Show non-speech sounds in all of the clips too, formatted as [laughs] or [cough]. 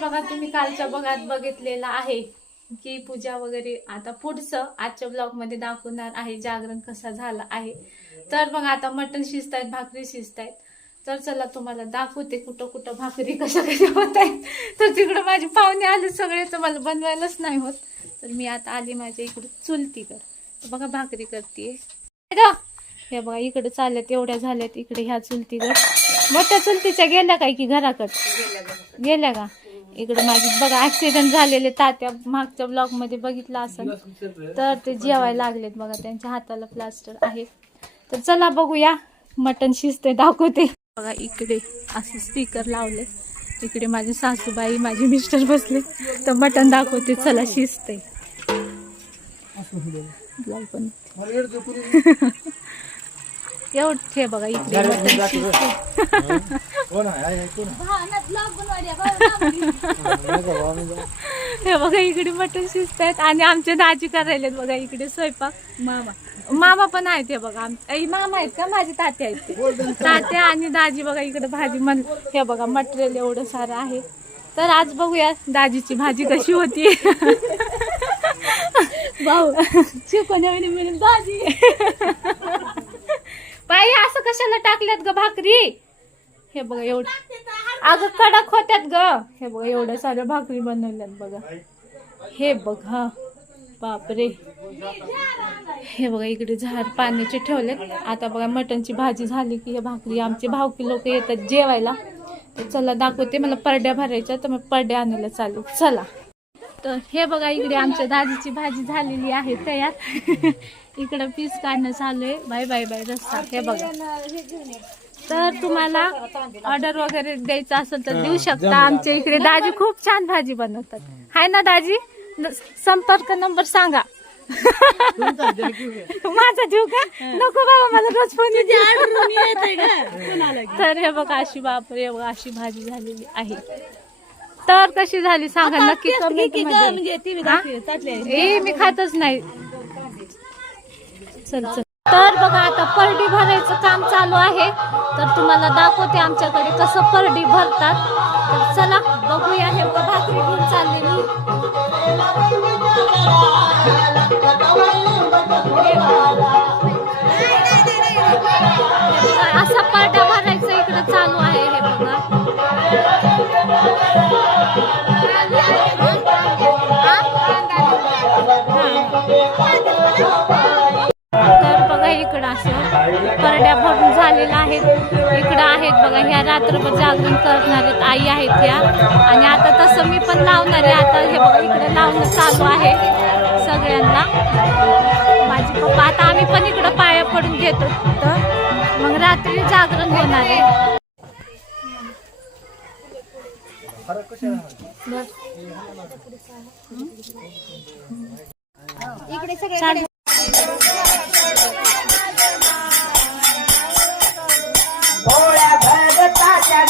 बघा तुम्ही कालच्या बघात बघितलेला आहे की पूजा वगैरे आता पुढचं आजच्या ब्लॉगमध्ये दाखवणार आहे जागरण कसा झाला आहे. तर बघा आता मटण शिजत आहेत भाकरी शिजत आहेत तर चला तुम्हाला दाखवते कुठं कुठं भाकरी कशा कशा होत आहेत तर तिकडं माझे पाहुणे आले सगळे तर मला बनवायलाच नाही होत. तर मी आता आली माझ्या इकडे चुलतीकडं. तर बघा भाकरी करते हे बघा इकडे चालल्यात एवढ्या झाल्यात इकडे ह्या चुलतीकड. मोठ्या चुलतीच्या गेल्या काय की घराकडे? गेल्या का? इकडे माझी बघा ऍक्सिडेंट झालेले तात्या मागच्या ब्लॉगमध्ये बघितलं असेल. तर ते जेवायला लागलेत बघा त्यांच्या हाताला प्लास्टर आहे. तर चला बघूया मटण शिजते दाखवते. बघा इकडे असे स्पीकर लावले. इकडे माझी सासूबाई माझे मिस्टर बसले. तर मटण दाखवते चला शिजते पण [laughs] एवढं बघा इकडे. शिजते हे. बघा इकडे मटण शिजत आहेत आणि आमचे दाजी करायले बघा इकडे स्वयंपाक. मामा. मामा पण आहेत हे बघा आम- ऐ, मामा आहेत का? माझे ताते आहेत तात्या आणि दाजी बघा इकडे भाजी मन हे बघा मटेरियल एवढं सारं आहे. तर आज बघूया दाजीची भाजी कशी होती. भाऊ शिकवण्या मिळून दाजी बाई असं कशाला टाकल्यात ग भाकरी? हे बघा एवढं अगं कडक होत्यात ग. हे बघा एवढं साऱ्या भाकरी बनवल्यात बघा. हे बघा. बापरे. हे बघा इकडे झाड पाण्याचे ठेवलेत. आता बघा मटणची भाजी झाली की हे भाकरी आमचे भावकी लोक येतात जेवायला. तर चला दाखवते मला परड्या भरायच्या तर मग परड्या आणायला चालू. चला. तर हे बघा इकडे आमच्या दाजीची भाजी झालेली आहे तयार. इकडं पीस काढणं चालू आहे. बाय बाय बाय रस्ता. हे बघा. तर तुम्हाला ऑर्डर वगैरे द्यायचं असेल तर देऊ शकता. आमच्या इकडे दाजी खूप छान भाजी बनवतात. हाय ना दाजी? न- संपर्क नंबर सांगा. माझा देऊ का? नको बाबा मला रोज फोन तर हे बघा अशी बापरे हे बघा अशी भाजी झालेली आहे. तर कशी झाली सांगा नक्की comment मध्ये. हा? ए मी खातच नाही. चल चल. तर बघा आता परडी भरायचं काम चालू आहे. तर तुम्हाला दाखवते आमच्याकडे कसं परडी भरतात. तर चला बघूया हे भाकरी घेऊन चाललेली. असा परडा भरायचा इकडे चालू आहे हे बघा. परड्या भरून झालेल्या आहेत. इकडं आहेत बघा ह्या रात्रभर जागरण करणार आहेत आई आहेत ह्या. आणि आता तसं मी पण लावणार आहे. आता हे बघा इकडे लावणं चालू आहे सगळ्यांना. माझे पप्पा आता आम्ही पण इकडं पाया पडून घेतो तर मग रात्री जागरण होणार आहे. इकडे सगळे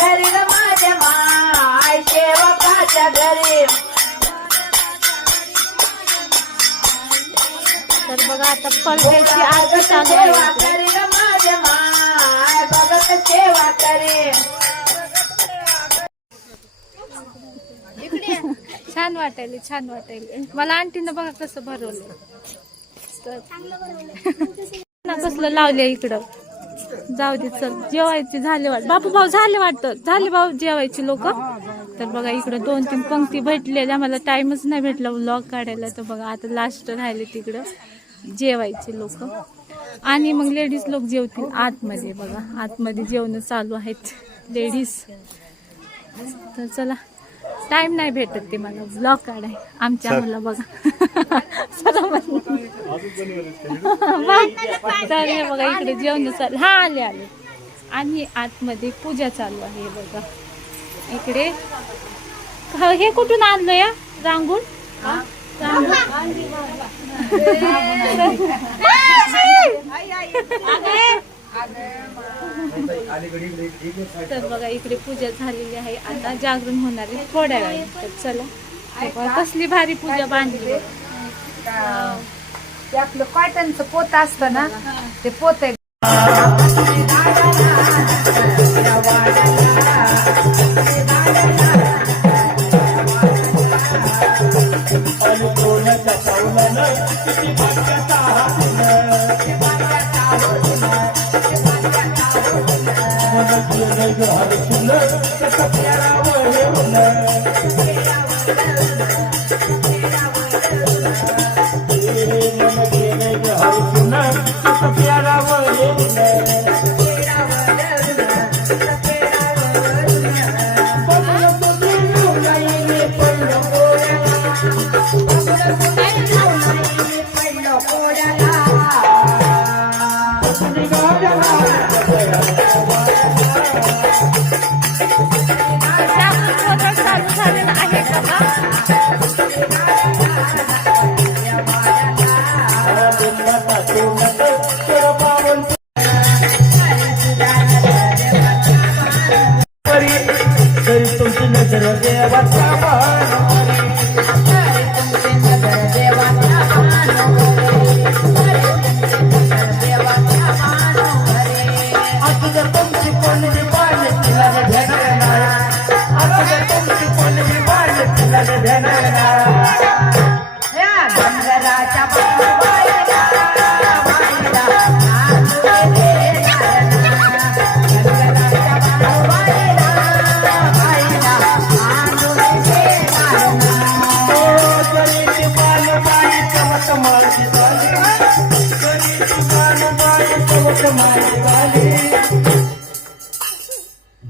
घरी ग माझ्या माय सेवकाच्या घरी. तर बघा आता पडद्याची आरती चालू आहे सेवा इकडे. करी ग माझ्या माय भगत सेवा करे. छान वाटायले छान वाटायले. मला आंटीनं बघा कसं भरवलं तर ना कसलं लावले इकडं. जाऊ दे चल. जेवायचे झाले वाट. बापू भाऊ झाले वाटतं. झाले भाऊ जेवायचे लोक. तर बघा इकडं दोन तीन पंक्ती भेटलेल्या मला टाइमच नाही भेटला व्लॉग काढायला. तर बघा आता लास्ट राहिले तिकडं. जेवायचे लोक. आणि मग लेडीज लोक जेवतील आतमध्ये. बघा आतमध्ये जेवण चालू आहेत. लेडीज तर चला. टाइम नाही भेटत ते मला. ब्लॉग काढाय. आमच्या मुला बघा. तर हे बघा इकडे जेवण चालू हा आले आले. आणि आतमध्ये पूजा चालू आहे हे बघा. इकडे. ह- हे कुठून आणलं या? रांगून? रांगून. [laughs] तर बघा इकडे पूजा झालेली आहे. आता जागरण होणार आहे थोड्या वेळाने. तर चला कसली भारी पूजा बांधली. ते आपलं कॉटनचं पोत असतं ना ते पोत आहे. मोटर चालू झालेला आहे का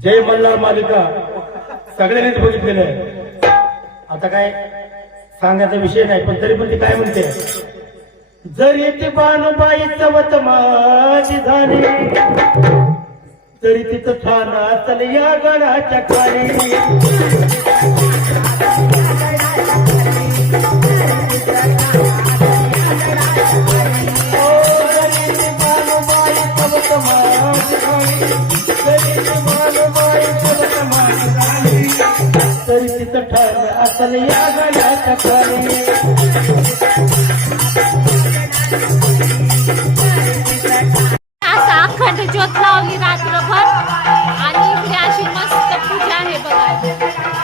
जय मल्हार मालिका सगळ्यांनीच बघितलेलं आहे. आता काय सांगायचा विषय नाही पण तरी पण ती काय म्हणते? जर येते बानुबाई चवत माझी झाली तरी तिचं छान असल या गडाच्या खाली या गाड्याच्या खाली अखंड ज्योत लावली रात्रभर. आणि इकडे अशी मस्त पूजा आहे बघा.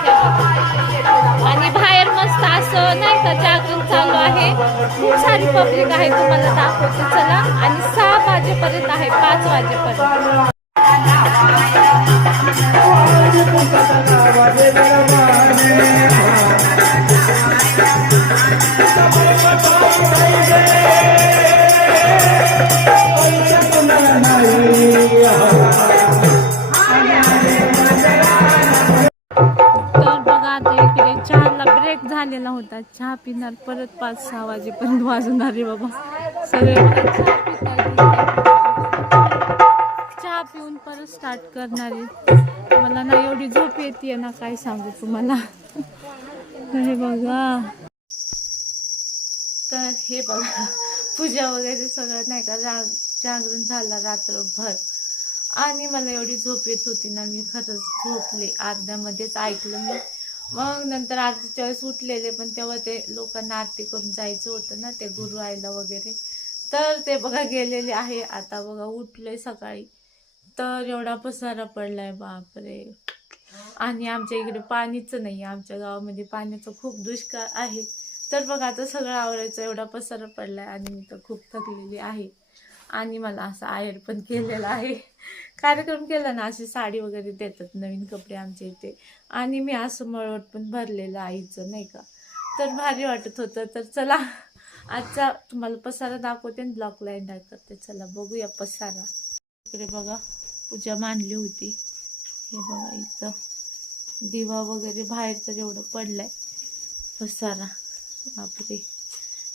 बघा. आणि बाहेर मस्त असं नाही का जागरण चालू आहे. खूप सारी पब्लिक आहे तुम्हाला दाखवते चला. आणि सहा वाजेपर्यंत आहे पाच वाजेपर्यंत. झालेला होता. चहा पिणार परत पाच सहा वाजेपर्यंत वाजणार रे बाबा. सगळे चहा पिऊन परत स्टार्ट करणार आहे. मला ना एवढी झोप येते ना काय सांगू तुम्हाला. अरे बघा. तर हे बघा पूजा वगैरे सगळं नाही का जाग जागरण झाला रात्रभर. आणि मला एवढी झोप येत होती ना मी खरंच झोपले. अर्ध्यामध्येच ऐकलं मी. मग नंतर आरतीच्या वेळेस उठलेले पण तेव्हा ते लोकांना आरती करून जायचं होतं ना ते गुरु आयला वगैरे. तर ते बघा गेलेले आहे. आता बघा उठले सकाळी. तर एवढा पसारा पडलाय बापरे. आणि आमच्या इकडे पाणीच नाही आमच्या गावामध्ये पाण्याचा खूप दुष्काळ आहे. तर बघा आता सगळं आवरायचं एवढा पसारा पडलाय आणि मी तर खूप थकलेली आहे. आणि मला असं आयर पण केलेला आहे. कार्यक्रम केला ना अशी साडी वगैरे देतात नवीन कपडे आमच्या इथे. आणि मी असं मळवट पण भरलेलं आईचं नाही का? तर भारी वाटत होतं. तर चला आजचा तुम्हाला पसारा दाखवते आणि ब्लॉक लाईन दाखवते चला बघूया पसारा. इकडे बघा पूजा मांडली होती. हे बघा इथं दिवा वगैरे बाहेर तर एवढं पडलाय. पसारा. बापरे.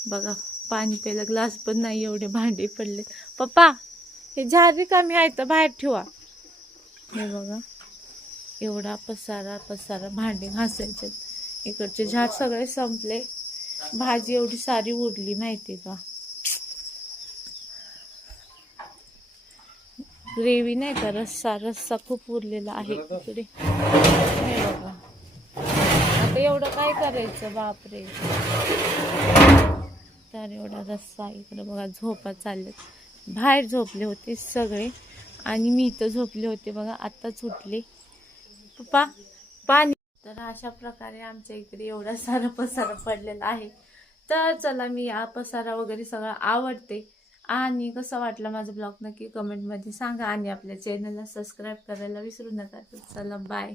बघा पाणी प्यायला ग्लास पण नाही एवढे भांडे पडले. पप्पा हे झाड कमी आहे तर बाहेर ठेवा. हे बघा एवढा पसारा पसारा भांडे घासायचे. इकडचे झाड सगळे संपले. भाजी एवढी सारी उरली माहिती का? ग्रेव्ही नाही का? रस्सा रस्सा खूप उरलेला आहे इकडे. एवढं काय करायचं? बापरे. तर एवढा रस्सा इकडं बघा झोपा चालल्यात. बाहेर झोपले होते सगळे. आणि मी इथं झोपले होते बघा आत्ताच उठले. पप्पा पाणी. तर अशा प्रकारे आमच्या इकडे एवढा सारा पसारा पडलेला आहे. तर चला मी हा पसारा वगैरे सगळं आवडते आणि कसं वाटलं माझं ब्लॉग नक्की कमेंटमध्ये सांगा. आणि आपल्या चॅनलला सबस्क्राईब करायला विसरू नका. तर चला बाय